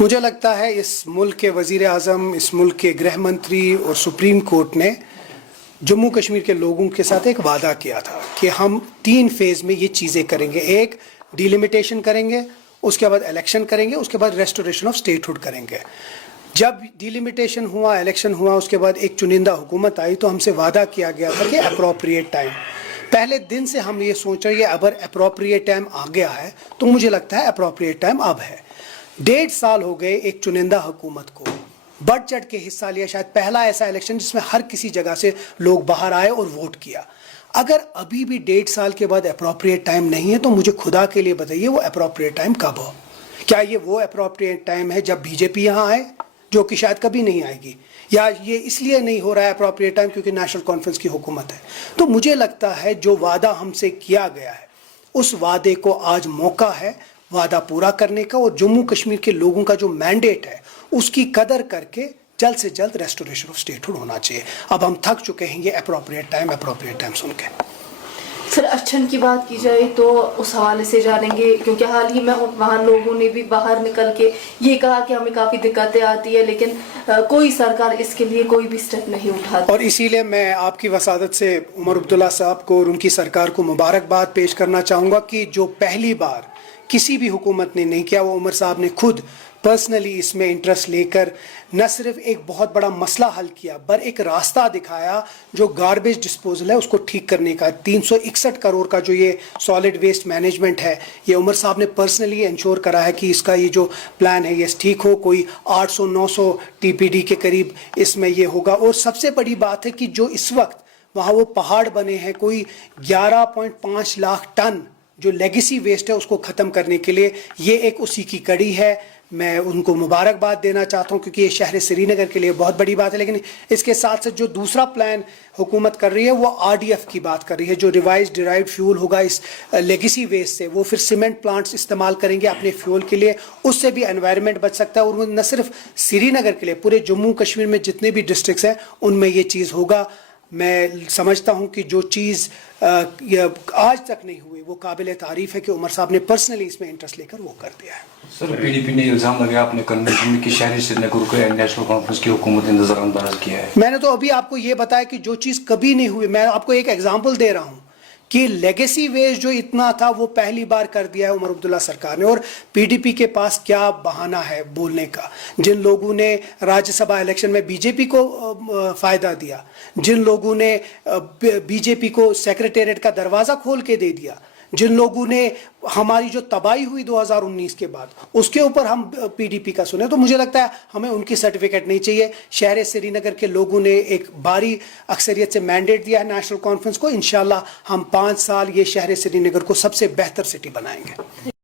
مجھے لگتا ہے اس ملک کے وزیر اعظم، اس ملک کے گرہ منتری اور سپریم کورٹ نے جموں کشمیر کے لوگوں کے ساتھ ایک وعدہ کیا تھا کہ ہم 3 فیز میں یہ چیزیں کریں گے. ایک ڈیلیمیٹیشن کریں گے، اس کے بعد الیکشن کریں گے، اس کے بعد ریسٹوریشن آف اسٹیٹ ہوڈ کریں گے. جب ڈیلیمیٹیشن ہوا، الیکشن ہوا، اس کے بعد ایک چنندہ حکومت آئی تو ہم سے وعدہ کیا گیا تھا کہ اپروپریٹ ٹائم. پہلے دن سے ہم یہ سوچ رہے ہیں اگر اپروپریٹ ٹائم آ گیا ہے تو مجھے لگتا ہے اپروپریٹ ٹائم اب ہے. 1.5 سال ہو گئے ایک چنندہ حکومت کو، بڑھ چڑھ کے حصہ لیا، شاید پہلا ایسا الیکشن جس میں ہر کسی جگہ سے لوگ باہر آئے اور ووٹ کیا. اگر ابھی بھی 1.5 سال کے بعد اپروپریٹ ٹائم نہیں ہے تو مجھے خدا کے لیے بتائیے وہ اپروپریٹ ٹائم کب ہو؟ کیا یہ وہ اپروپریٹ ٹائم ہے جب بی جے پی یہاں آئے، جو کہ شاید کبھی نہیں آئے گی، یا یہ اس لیے نہیں ہو رہا ہے اپروپریٹ ٹائم کیونکہ نیشنل کانفرنس کی حکومت ہے؟ تو مجھے لگتا ہے جو وعدہ ہم سے کیا گیا ہے اس وعدے کو آج موقع ہے وعدہ پورا کرنے کا، اور جموں کشمیر کے لوگوں کا جو مینڈیٹ ہے اس کی قدر کر کے جلد سے جلد ریسٹوریشن آف اسٹیٹ ہوڈ ہونا چاہیے. اب ہم تھک چکے ہیں یہ اپروپریٹ ٹائم سن کے. سر اچھن کی بات کی جائے تو اس حوالے سے جانیں گے، کیونکہ حال ہی میں وہاں لوگوں نے بھی باہر نکل کے یہ کہا کہ ہمیں کافی دقتیں آتی ہے، لیکن کوئی سرکار اس کے لیے کوئی بھی سٹیپ نہیں اٹھاتی. اور اسی لیے میں آپ کی وسادت سے عمر عبداللہ صاحب کو اور ان کی سرکار کو مبارکباد پیش کرنا چاہوں گا کہ جو پہلی بار کسی بھی حکومت نے نہیں کیا، وہ عمر صاحب نے خود پرسنلی اس میں انٹرسٹ لے کر نہ صرف ایک بہت بڑا مسئلہ حل کیا پر ایک راستہ دکھایا جو گاربیج ڈسپوزل ہے اس کو ٹھیک کرنے کا. 361 کروڑ کا جو یہ سالڈ ویسٹ مینجمنٹ ہے، یہ عمر صاحب نے پرسنلی انشور کرا ہے کہ اس کا یہ جو پلان ہے یہ ٹھیک ہو. کوئی 800-900 ٹی پی ڈی کے قریب اس میں یہ ہوگا. اور سب سے بڑی بات ہے کہ جو اس وقت وہاں وہ پہاڑ بنے ہیں، کوئی 11.5 لاکھ ٹن جو لیگیسی ویسٹ ہے اس کو ختم کرنے کے لیے یہ ایک اسی کی کڑی ہے. میں ان کو مبارکباد دینا چاہتا ہوں کیونکہ یہ شہر سری نگر کے لیے بہت بڑی بات ہے. لیکن اس کے ساتھ ساتھ جو دوسرا پلان حکومت کر رہی ہے وہ RDF کی بات کر رہی ہے، جو ریوائز ڈرائیوڈ فیول ہوگا اس لیگیسی ویسٹ سے. وہ پھر سیمنٹ پلانٹس استعمال کریں گے اپنے فیول کے لیے، اس سے بھی انوائرمنٹ بچ سکتا ہے. اور وہ نہ صرف سری نگر کے لیے، پورے جموں کشمیر میں جتنے بھی ڈسٹرکٹس ہیں ان میں یہ چیز ہوگا. میں سمجھتا ہوں کہ جو چیز آج تک نہیں ہوئی وہ قابل تعریف ہے کہ عمر صاحب نے پرسنلی اس میں انٹرسٹ لے کر وہ کر دیا ہے. سر پی ڈی پی نے الزام لگایا اپنے کنونشن میں کہ شہری سری نگر کو نیشنل کانفرنس کی حکومت نے نظر انداز کیا ہے. میں نے تو ابھی آپ کو یہ بتایا کہ جو چیز کبھی نہیں ہوئی، میں آپ کو ایک ایگزامپل دے رہا ہوں کہ لیگیسی ویسٹ جو اتنا تھا وہ پہلی بار کر دیا ہے عمر عبداللہ سرکار نے. اور پی ڈی پی کے پاس کیا بہانہ ہے بولنے کا؟ جن لوگوں نے راجیہ سبھا الیکشن میں بی جے پی کو فائدہ دیا، جن لوگوں نے بی جے پی کو سیکریٹریٹ کا دروازہ کھول کے دے دیا، جن لوگوں نے ہماری جو تباہی ہوئی 2019 کے بعد اس کے اوپر ہم پی ڈی پی کا سنے، تو مجھے لگتا ہے ہمیں ان کی سرٹیفکیٹ نہیں چاہیے. شہر سری نگر کے لوگوں نے ایک باری اکثریت سے مینڈیٹ دیا ہے نیشنل کانفرنس کو. انشاءاللہ ہم 5 سال یہ شہر سری نگر کو سب سے بہتر سٹی بنائیں گے.